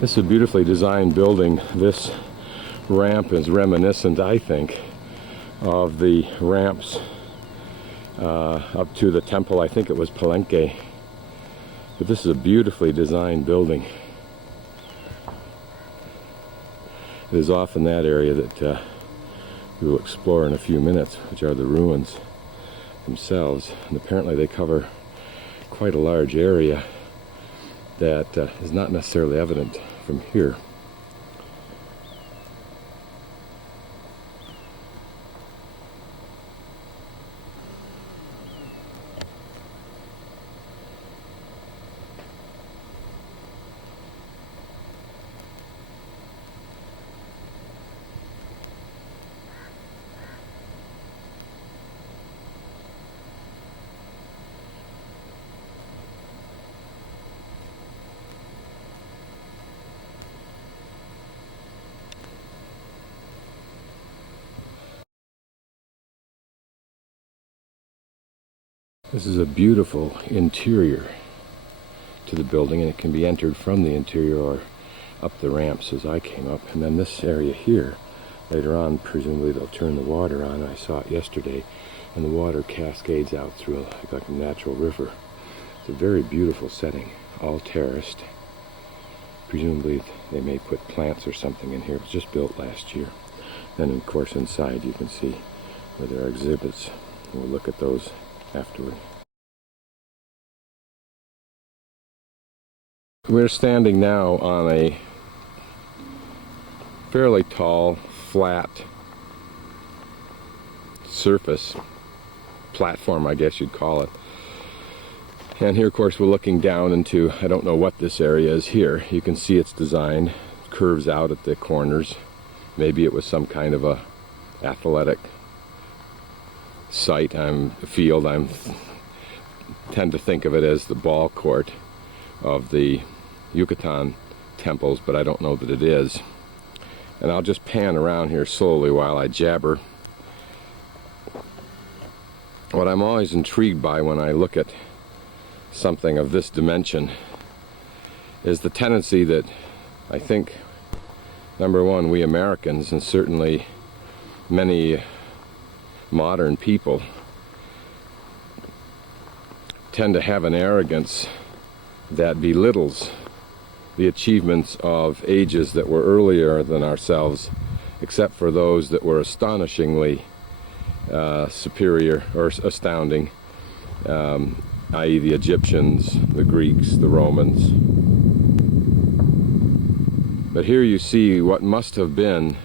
This is a beautifully designed building. This ramp is reminiscent, I think, of the ramps up to the temple. I think it was Palenque. But this is a beautifully designed building. It is off in that area that we will explore in a few minutes, which are the ruins themselves. And apparently they cover quite a large area that is not necessarily evident from here. This is a beautiful interior to the building, and it can be entered from the interior or up the ramps as I came up. And then this area here, later on, presumably they'll turn the water on. I saw it yesterday, and the water cascades out through like a natural river. It's a very beautiful setting, all terraced. Presumably they may put plants or something in here. It was just built last year. Then, of course, inside you can see where there are exhibits. We'll look at those afterward. We're standing now on a fairly tall, flat surface, platform I guess you'd call it. And here, of course, we're looking down into, I don't know what this area is here. You can see its design, it curves out at the corners. Maybe it was some kind of a athletic site, field. I tend to think of it as the ball court of the Yucatan temples, but I don't know that it is. And I'll just pan around here slowly while I jabber. What I'm always intrigued by when I look at something of this dimension is the tendency that I think, number one, we Americans, and certainly many modern people, tend to have an arrogance that belittles the achievements of ages that were earlier than ourselves, except for those that were astonishingly superior or astounding, i.e. the Egyptians, the Greeks, the Romans. But here you see what must have been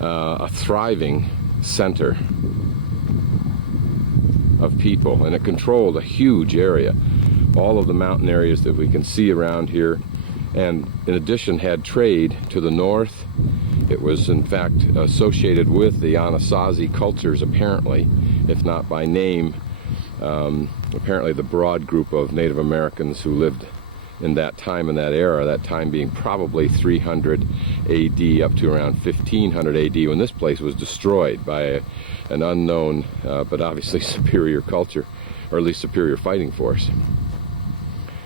a thriving center of people, and it controlled a huge area. All of the mountain areas that we can see around here, and in addition had trade to the north. It was in fact associated with the Anasazi cultures, apparently, if not by name. Apparently the broad group of Native Americans who lived in that time, in that era, that time being probably 300 AD up to around 1500 AD, when this place was destroyed by an unknown but obviously superior culture, or at least superior fighting force.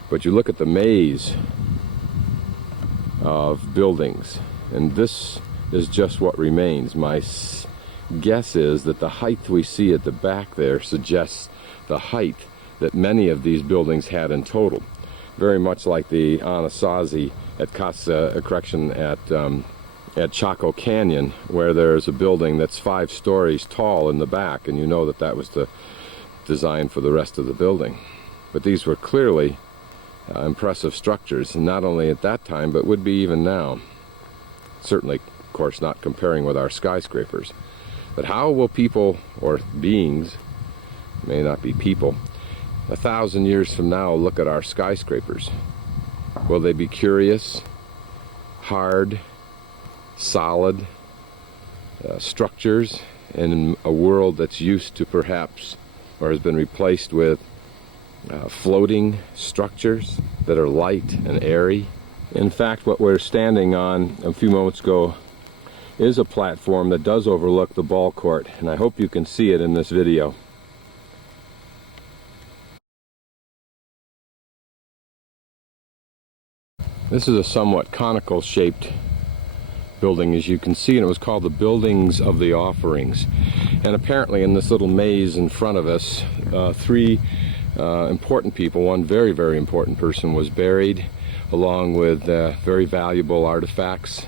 But you look at the maze of buildings, and this is just what remains. My guess is that the height we see at the back there suggests the height that many of these buildings had in total. Very much like the Anasazi at Chaco Canyon, where there's a building that's 5 stories tall in the back, and you know that that was the design for the rest of the building. But these were clearly impressive structures, and not only at that time, but would be even now. Certainly, of course, not comparing with our skyscrapers. But how will people, or beings, may not be people, 1,000 years from now look at our skyscrapers? Will they be curious, hard, solid structures in a world that's used to perhaps, or has been replaced with floating structures that are light and airy? In fact, what we're standing on a few moments ago is a platform that does overlook the ball court, and I hope you can see it in this video. This is a somewhat conical shaped building, as you can see, and it was called the Buildings of the Offerings. And apparently in this little maze in front of us, three important people, one very, very important person was buried, along with very valuable artifacts,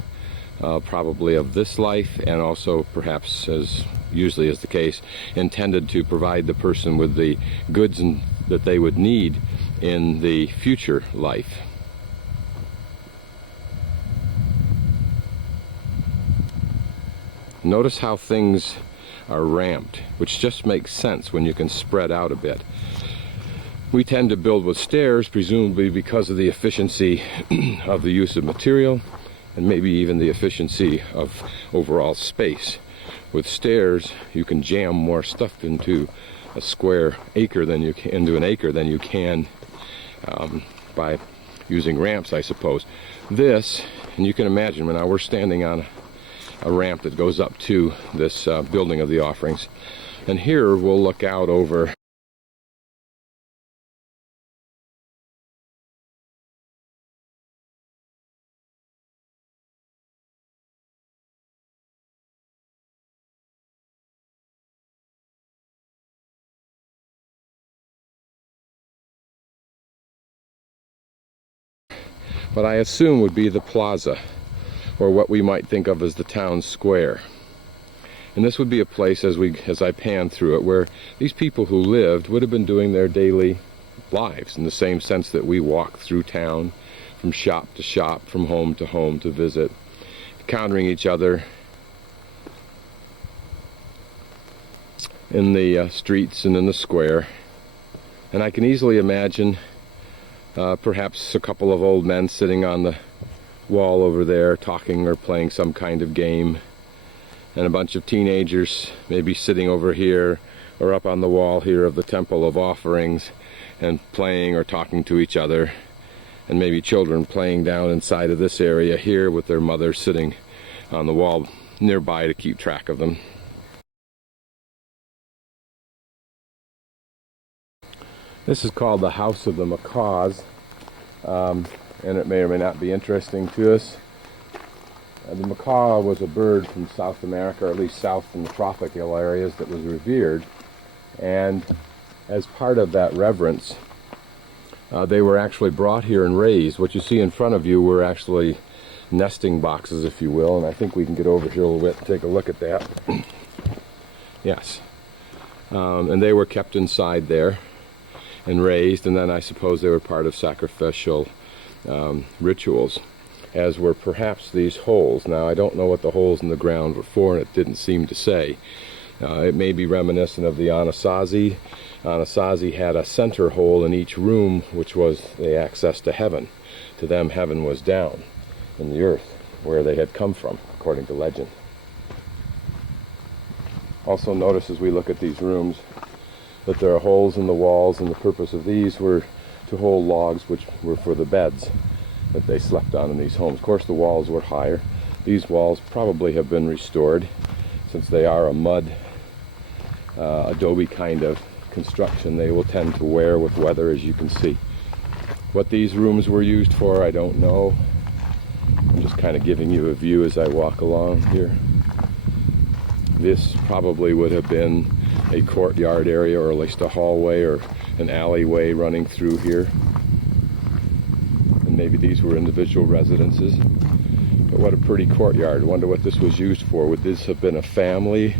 probably of this life, and also perhaps, as usually is the case, intended to provide the person with the goods that they would need in the future life. Notice how things are ramped, which just makes sense when you can spread out a bit. We tend to build with stairs, presumably because of the efficiency of the use of material, and maybe even the efficiency of overall space. With stairs, you can jam more stuff into a square acre than you can, into an acre than you can by using ramps, I suppose. This, and you can imagine, now we're standing on a ramp that goes up to this building of the offerings, and here we'll look out over what I assume would be the plaza, or what we might think of as the town square. And this would be a place, as I pan through it, where these people who lived would have been doing their daily lives, in the same sense that we walk through town, from shop to shop, from home to visit, encountering each other in the streets and in the square. And I can easily imagine perhaps a couple of old men sitting on the wall over there talking or playing some kind of game, and a bunch of teenagers maybe sitting over here or up on the wall here of the Temple of Offerings and playing or talking to each other, and maybe children playing down inside of this area here with their mothers sitting on the wall nearby to keep track of them. This is called the House of the McCaws, and it may or may not be interesting to us. The macaw was a bird from South America, or at least south from the tropical areas, that was revered, and as part of that reverence, they were actually brought here and raised. What you see in front of you were actually nesting boxes, if you will, and I think we can get over here a little bit and take a look at that. Yes. And they were kept inside there and raised, and then I suppose they were part of sacrificial rituals, as were perhaps these holes. Now, I don't know what the holes in the ground were for, and it didn't seem to say. It may be reminiscent of the Anasazi. Anasazi had a center hole in each room, which was the access to heaven. To them, heaven was down in the earth, where they had come from, according to legend. Also notice, as we look at these rooms, that there are holes in the walls, and the purpose of these were to hold logs, which were for the beds that they slept on in these homes. Of course, the walls were higher. These walls probably have been restored, since they are a mud, adobe kind of construction. They will tend to wear with weather, as you can see. What these rooms were used for, I don't know. I'm just kind of giving you a view as I walk along here. This probably would have been a courtyard area, or at least a hallway or an alleyway running through here. And maybe these were individual residences. But what a pretty courtyard. I wonder what this was used for. Would this have been a family,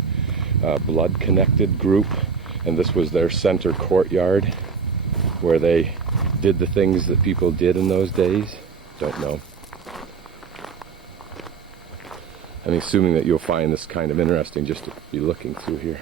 blood-connected group, and this was their center courtyard where they did the things that people did in those days? Don't know. I'm assuming that you'll find this kind of interesting just to be looking through here.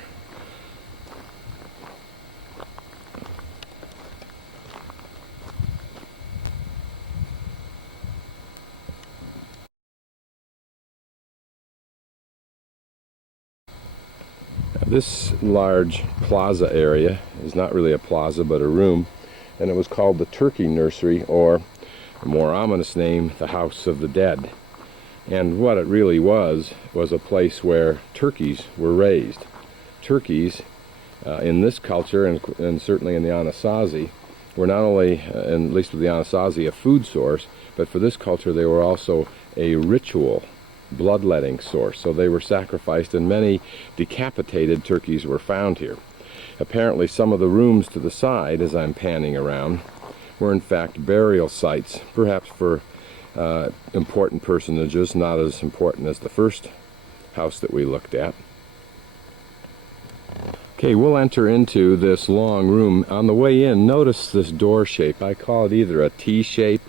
This large plaza area is not really a plaza but a room, and it was called the Turkey Nursery, or a more ominous name, the House of the Dead. And what it really was a place where turkeys were raised. Turkeys in this culture, and certainly in the Anasazi, were not only, at least with the Anasazi, a food source, but for this culture they were also a ritual bloodletting source. So they were sacrificed, and many decapitated turkeys were found here. Apparently some of the rooms to the side, as I'm panning around, were in fact burial sites, perhaps for important personages, not as important as the first house that we looked at. Okay, we'll enter into this long room. On the way in, notice this door shape. I call it either a T shape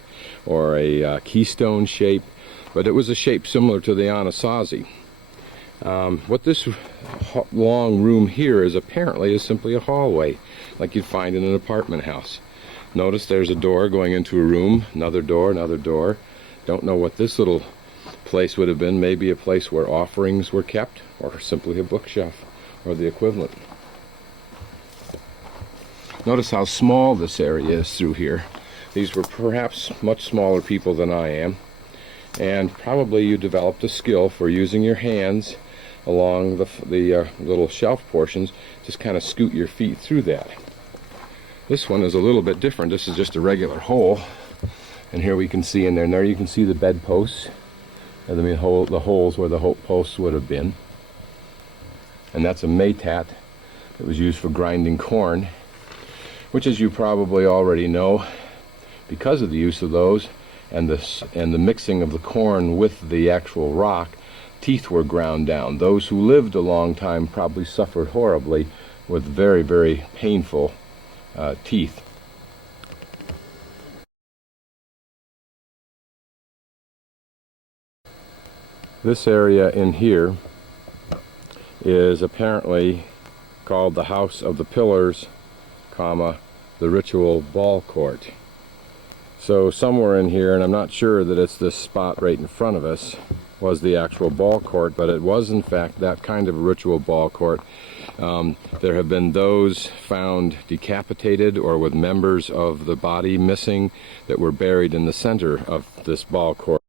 or a keystone shape, but it was a shape similar to the Anasazi. What this long room here is apparently is simply a hallway, like you'd find in an apartment house. Notice there's a door going into a room, another door, another door. Don't know what this little place would have been. Maybe a place where offerings were kept, or simply a bookshelf, or the equivalent. Notice how small this area is through here. These were perhaps much smaller people than I am, and probably you developed a skill for using your hands along the little shelf portions, just kind of scoot your feet through that. This one is a little bit different. This is just a regular hole, and here we can see in there, and there you can see the bed posts, I mean the holes where the posts would have been. And that's a maytat that was used for grinding corn, which, as you probably already know, because of the use of those and the mixing of the corn with the actual rock, teeth were ground down. Those who lived a long time probably suffered horribly with very, very painful teeth. This area in here is apparently called the House of the Pillars, the ritual ball court. So somewhere in here, and I'm not sure that it's this spot right in front of us, was the actual ball court, but it was in fact that kind of a ritual ball court. There have been those found decapitated or with members of the body missing that were buried in the center of this ball court.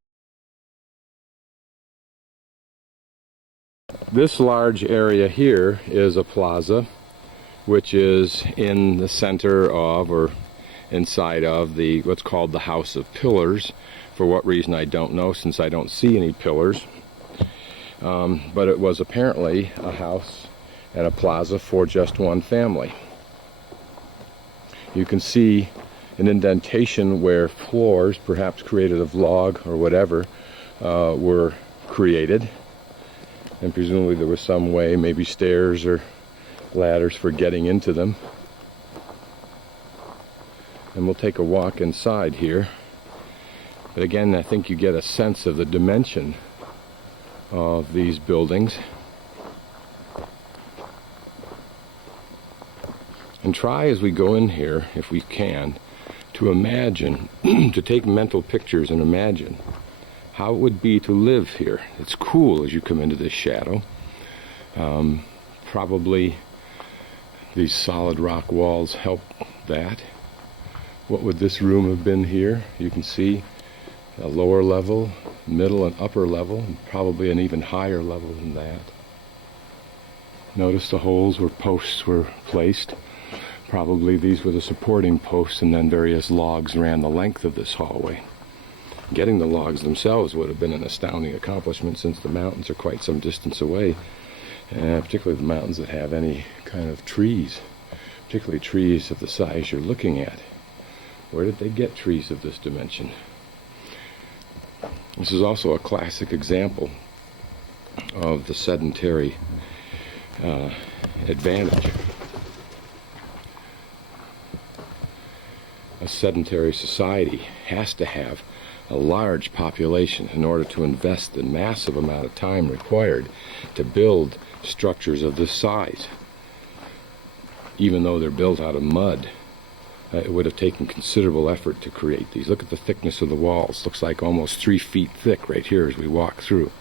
This large area here is a plaza, which is in the center of, or inside of, what's called the House of Pillars. For what reason I don't know, since I don't see any pillars. But it was apparently a house and a plaza for just one family. You can see an indentation where floors, perhaps created of log or whatever, were created. And presumably there was some way, maybe stairs or ladders for getting into them. And we'll take a walk inside here. But again, I think you get a sense of the dimension of these buildings. And try as we go in here, if we can, to imagine, to take mental pictures and imagine how it would be to live here. It's cool as you come into this shadow. Probably these solid rock walls help that. What would this room have been here? You can see a lower level, middle and upper level, and probably an even higher level than that. Notice the holes where posts were placed. Probably these were the supporting posts, and then various logs ran the length of this hallway. Getting the logs themselves would have been an astounding accomplishment, since the mountains are quite some distance away, particularly the mountains that have any kind of trees, particularly trees of the size you're looking at. Where did they get trees of this dimension? This is also a classic example of the sedentary advantage. A sedentary society has to have a large population in order to invest the massive amount of time required to build structures of this size. Even though they're built out of mud, it would have taken considerable effort to create these. Look at the thickness of the walls. Looks like almost 3 feet thick right here as we walk through.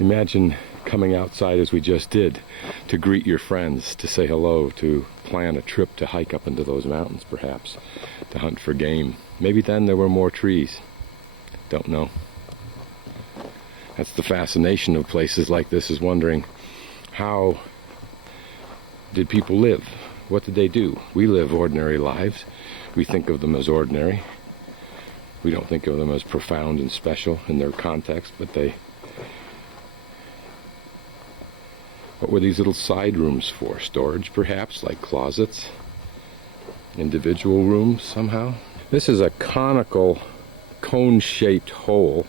Imagine coming outside as we just did to greet your friends, to say hello, to plan a trip to hike up into those mountains perhaps, to hunt for game. Maybe then there were more trees. Don't know. That's the fascination of places like this, is wondering how did people live? What did they do? We live ordinary lives. We think of them as ordinary. We don't think of them as profound and special in their context, but what were these little side rooms for? Storage, perhaps, like closets? Individual rooms, somehow? This is a conical, cone-shaped hole.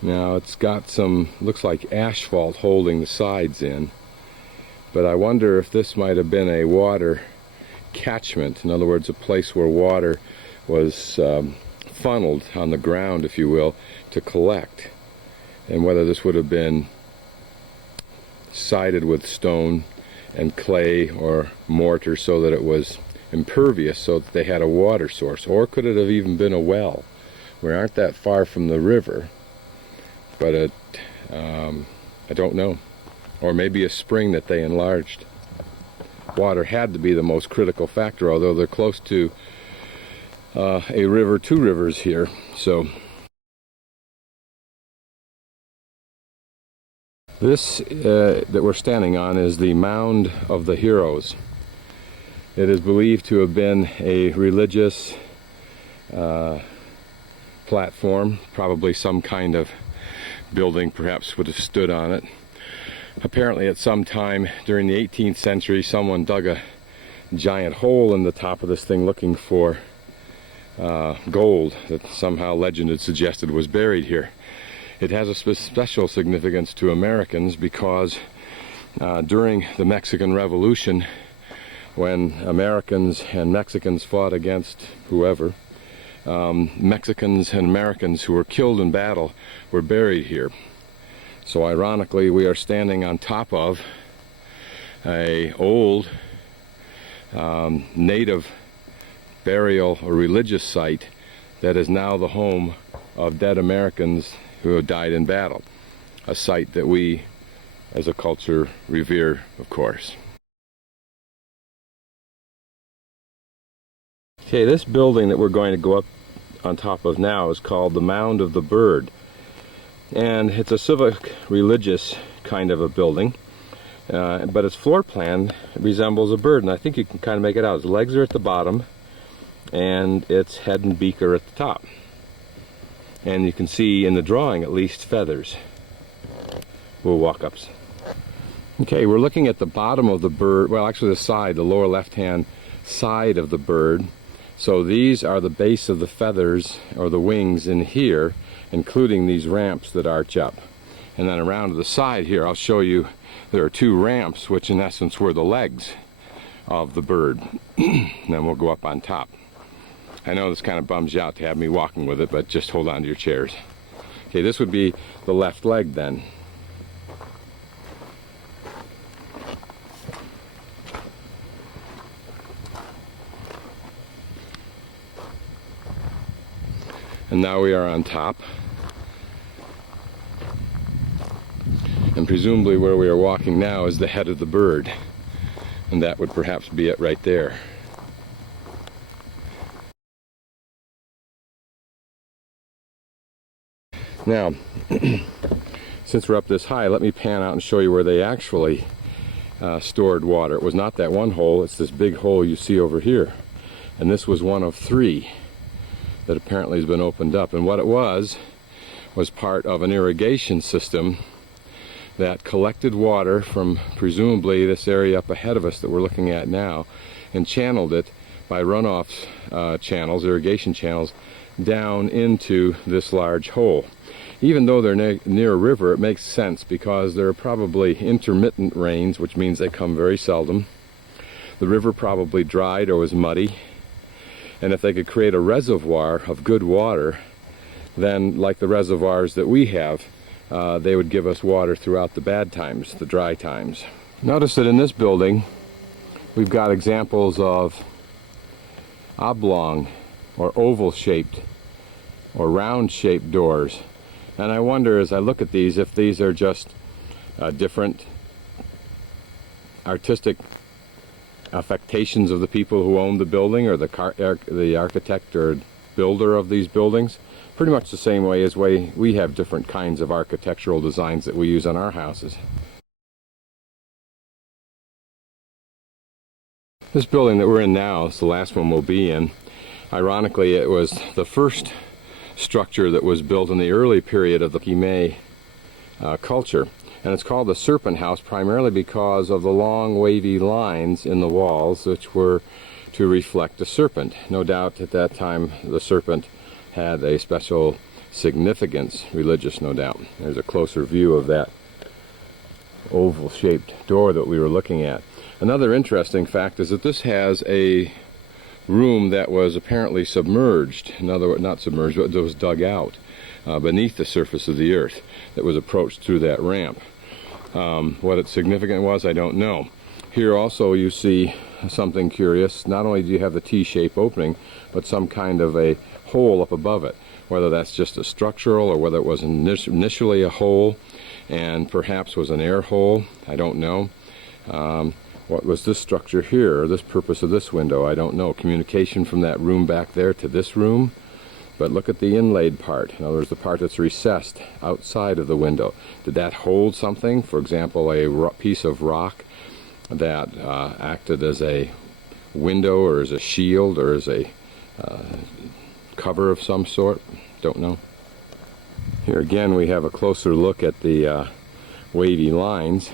Now, it's got some, looks like asphalt holding the sides in, but I wonder if this might have been a water catchment. In other words, a place where water was funneled on the ground, if you will, to collect, and whether this would have been sided with stone and clay or mortar so that it was impervious, so that they had a water source. Or could it have even been a well? We aren't that far from the river, but I don't know. Or maybe a spring that they enlarged. Water had to be the most critical factor, although they're close to a river, two rivers here. So this that we're standing on is the Mound of the Heroes. It is believed to have been a religious platform. Probably some kind of building perhaps would have stood on it. Apparently at some time during the 18th century, someone dug a giant hole in the top of this thing looking for gold that somehow legend had suggested was buried here. It has a special significance to Americans because during the Mexican Revolution, when Americans and Mexicans fought against whoever, Mexicans and Americans who were killed in battle were buried here. So ironically, we are standing on top of a old native burial or religious site that is now the home of dead Americans who have died in battle. A site that we as a culture revere, of course. Okay, this building that we're going to go up on top of now is called the Mound of the Bird. And it's a civic religious kind of a building, but its floor plan resembles a bird, and I think you can kind of make it out. Its legs are at the bottom and its head and beak are at the top, and you can see in the drawing at least feathers. We'll walk up. Okay, we're looking at the bottom of the bird, well actually the side, the lower left hand side of the bird. So these are the base of the feathers or the wings in here, including these ramps that arch up. And then around to the side here, I'll show you there are two ramps, which in essence were the legs of the bird. And then we'll go up on top. I know this kind of bums you out to have me walking with it, but just hold on to your chairs. Okay, this would be the left leg then. And now we are on top. And presumably where we are walking now is the head of the bird. And that would perhaps be it right there. Now, since we're up this high, let me pan out and show you where they actually stored water. It was not that one hole, it's this big hole you see over here. And this was one of three that apparently has been opened up. And what it was part of an irrigation system that collected water from presumably this area up ahead of us that we're looking at now and channeled it by runoff channels, irrigation channels, down into this large hole. Even though they're near a river, it makes sense because there are probably intermittent rains, which means they come very seldom. The river probably dried or was muddy. And if they could create a reservoir of good water, then like the reservoirs that we have, they would give us water throughout the bad times, the dry times. Notice that in this building, we've got examples of oblong or oval-shaped or round-shaped doors. And I wonder as I look at these if these are just different artistic affectations of the people who own the building or the architect or builder of these buildings. Pretty much the same way as we have different kinds of architectural designs that we use on our houses. This building that we're in now is the last one we'll be in. Ironically, it was the first structure that was built in the early period of the Paquime culture. And it's called the Serpent House primarily because of the long wavy lines in the walls, which were to reflect the serpent. No doubt at that time the serpent had a special significance, religious no doubt. There's a closer view of that oval-shaped door that we were looking at. Another interesting fact is that this has a room that was apparently submerged. In other words, not submerged, but it was dug out beneath the surface of the earth that was approached through that ramp. What its significance was, I don't know. Here also you see something curious. Not only do you have the T-shape opening, but some kind of a hole up above it. Whether that's just a structural or whether it was initially a hole and perhaps was an air hole, I don't know. What was this structure here, or this purpose of this window, I don't know. Communication from that room back there to this room. But look at the inlaid part. In other words, the part that's recessed outside of the window. Did that hold something? For example, a piece of rock that acted as a window or as a shield or as a cover of some sort? Don't know. Here again we have a closer look at the wavy lines.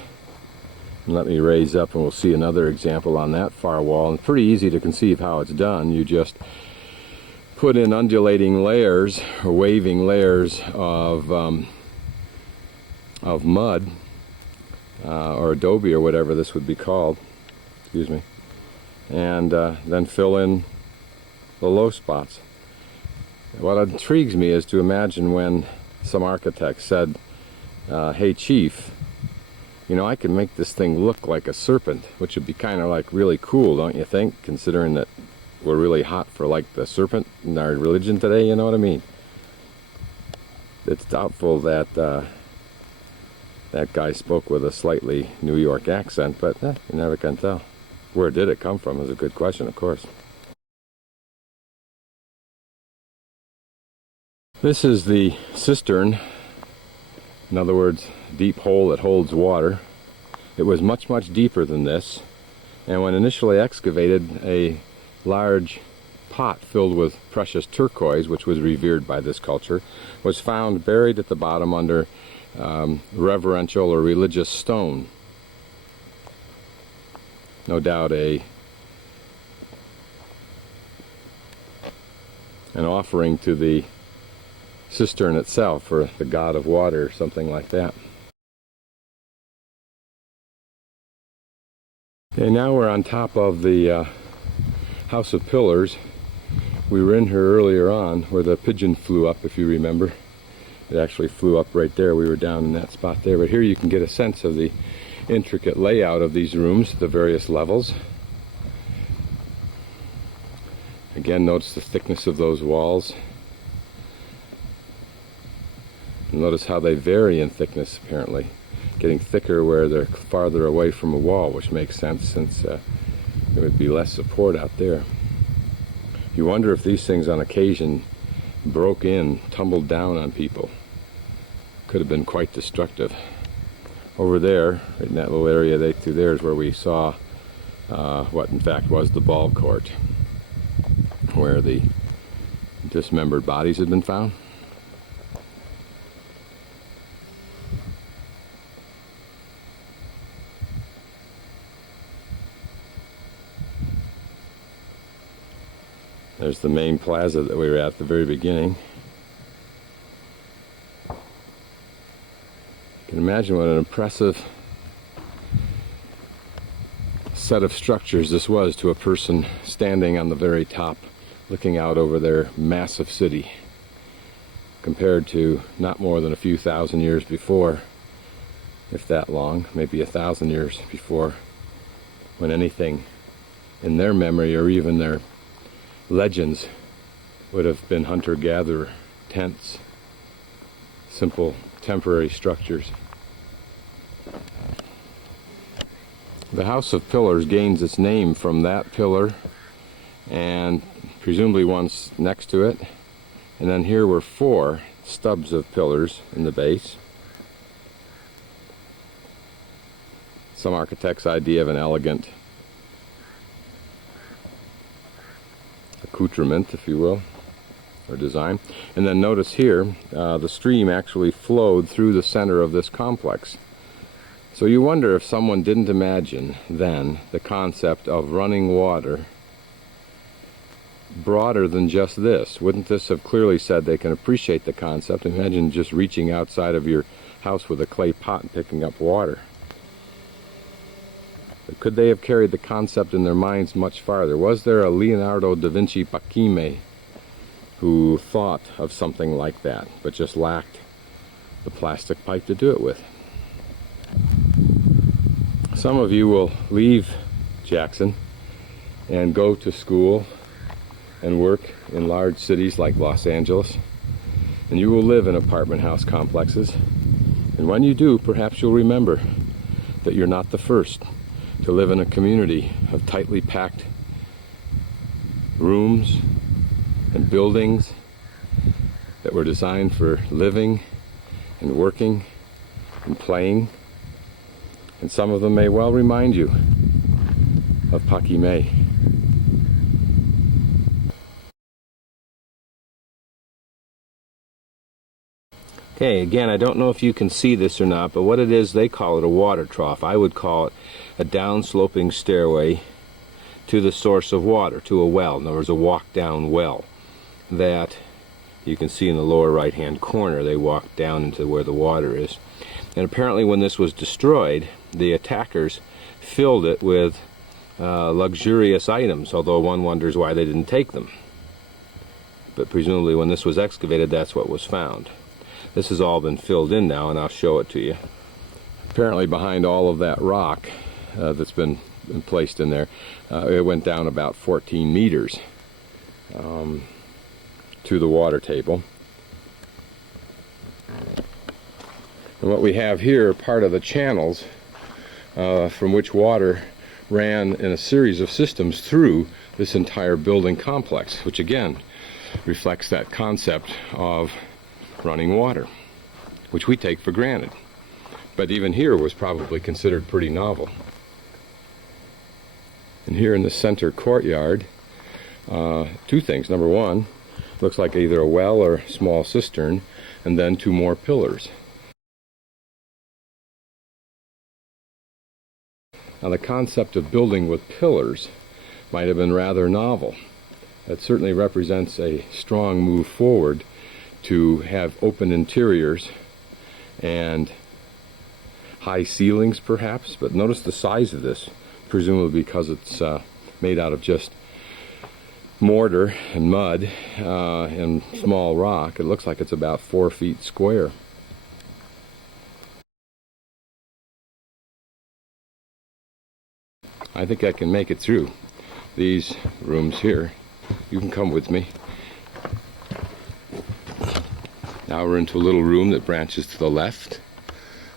Let me raise up and we'll see another example on that far wall. And it's pretty easy to conceive how it's done. You just put in undulating layers or waving layers of mud or adobe or whatever this would be called, excuse me, and then fill in the low spots. What intrigues me is to imagine when some architect said, hey chief, you know, I can make this thing look like a serpent, which would be kind of like really cool, don't you think, considering that we're really hot for like the serpent in our religion today, you know what I mean? It's doubtful that that guy spoke with a slightly New York accent, but you never can tell. Where did it come from is a good question, of course. This is the cistern. In other words, deep hole that holds water. It was much, much deeper than this, and when initially excavated, a large pot filled with precious turquoise, which was revered by this culture, was found buried at the bottom under reverential or religious stone. No doubt an offering to the cistern itself, or the god of water, or something like that. Okay, now we're on top of the House of Pillars. We were in here earlier on where the pigeon flew up, if you remember. It actually flew up right there. We were down in that spot there. But here you can get a sense of the intricate layout of these rooms, the various levels. Again, notice the thickness of those walls. Notice how they vary in thickness, apparently. Getting thicker where they're farther away from a wall, which makes sense since there would be less support out there. You wonder if these things on occasion broke in, tumbled down on people. Could have been quite destructive. Over there, right in that little area through there is where we saw what in fact was the ball court, where the dismembered bodies had been found. There's the main plaza that we were at the very beginning. You can imagine what an impressive set of structures this was to a person standing on the very top, looking out over their massive city, compared to not more than a few thousand years before, if that long, maybe 1,000 years before, when anything in their memory or even their legends would have been hunter-gatherer tents, simple temporary structures. The House of Pillars gains its name from that pillar and presumably one's next to it, and then here were 4 stubs of pillars in the base. Some architect's idea of an elegant accoutrement, if you will, or design. And then notice here, the stream actually flowed through the center of this complex. So you wonder if someone didn't imagine then the concept of running water broader than just this. Wouldn't this have clearly said they can appreciate the concept? Imagine just reaching outside of your house with a clay pot and picking up water. But could they have carried the concept in their minds much farther? Was there a Leonardo da Vinci Paquime who thought of something like that, but just lacked the plastic pipe to do it with? Some of you will leave Jackson and go to school and work in large cities like Los Angeles, and you will live in apartment house complexes. And when you do, perhaps you'll remember that you're not the first to live in a community of tightly packed rooms and buildings that were designed for living and working and playing. And some of them may well remind you of Paquime. Okay, again, I don't know if you can see this or not, but what it is, they call it a water trough. I would call it a down-sloping stairway to the source of water, to a well. In other words, a walk-down well that you can see in the lower right-hand corner. They walk down into where the water is. And apparently when this was destroyed, the attackers filled it with luxurious items, although one wonders why they didn't take them. But presumably when this was excavated, that's what was found. This has all been filled in now, and I'll show it to you. Apparently behind all of that rock that's been placed in there, it went down about 14 meters to the water table. And what we have here are part of the channels from which water ran in a series of systems through this entire building complex, which again reflects that concept of running water, which we take for granted. But even here was probably considered pretty novel. And here in the center courtyard, two things. Number one, looks like either a well or a small cistern, and then two more pillars. Now the concept of building with pillars might have been rather novel. That certainly represents a strong move forward to have open interiors and high ceilings perhaps, but notice the size of this, presumably because it's made out of just mortar and mud and small rock. It looks like it's about 4 feet square. I think I can make it through these rooms here. You can come with me. Now we're into a little room that branches to the left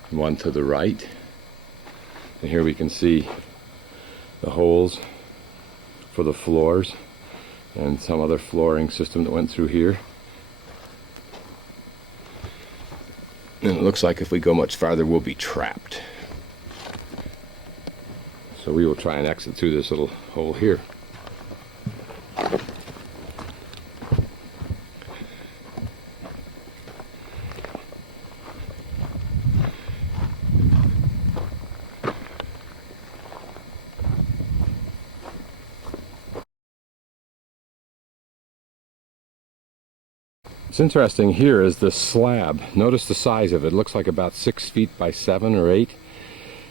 and one to the right. And here we can see the holes for the floors and some other flooring system that went through here. And it looks like if we go much farther, we'll be trapped. So we will try and exit through this little hole here. What's interesting here is this slab. Notice the size of it. It looks like about 6 feet by 7 or 8.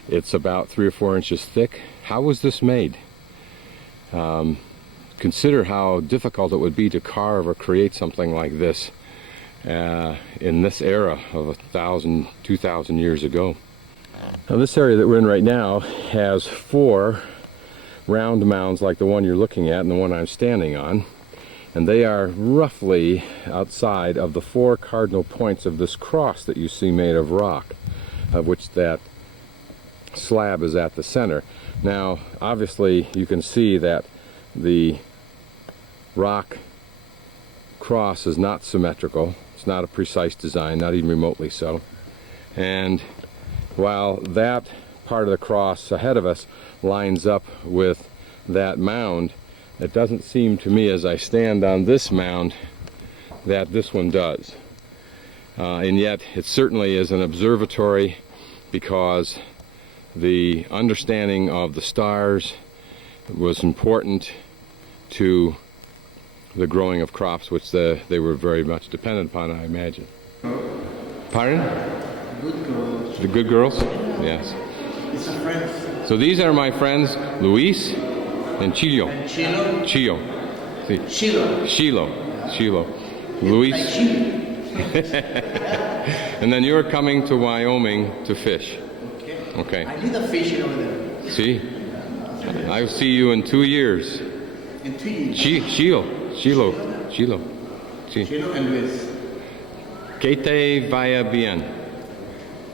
It's about 3 or 4 inches thick. How was this made? Consider how difficult it would be to carve or create something like this in this era of 1,000, 2,000 years ago. Now this area that we're in right now has 4 round mounds like the one you're looking at and the one I'm standing on. And they are roughly outside of the 4 cardinal points of this cross that you see made of rock, of which that slab is at the center. Now, obviously, you can see that the rock cross is not symmetrical. It's not a precise design, not even remotely so. And while that part of the cross ahead of us lines up with that mound, It doesn't seem to me as I stand on this mound that this one does. And yet it certainly is an observatory, because the understanding of the stars was important to the growing of crops, which they were very much dependent upon, I imagine. Pardon? Good girls. The good girls? Yes. It's a friend. So these are my friends, Luis and Chilo. And Chilo. Chio. See. Chilo. Chilo. Chilo. Luis. Like Chilo. And then you're coming to Wyoming to fish. Okay. Okay. I did the fishing over there. See? I'll see you in 2 years. In 2 years. Chilo. Sí. Chilo and Luis. Que te vaya bien.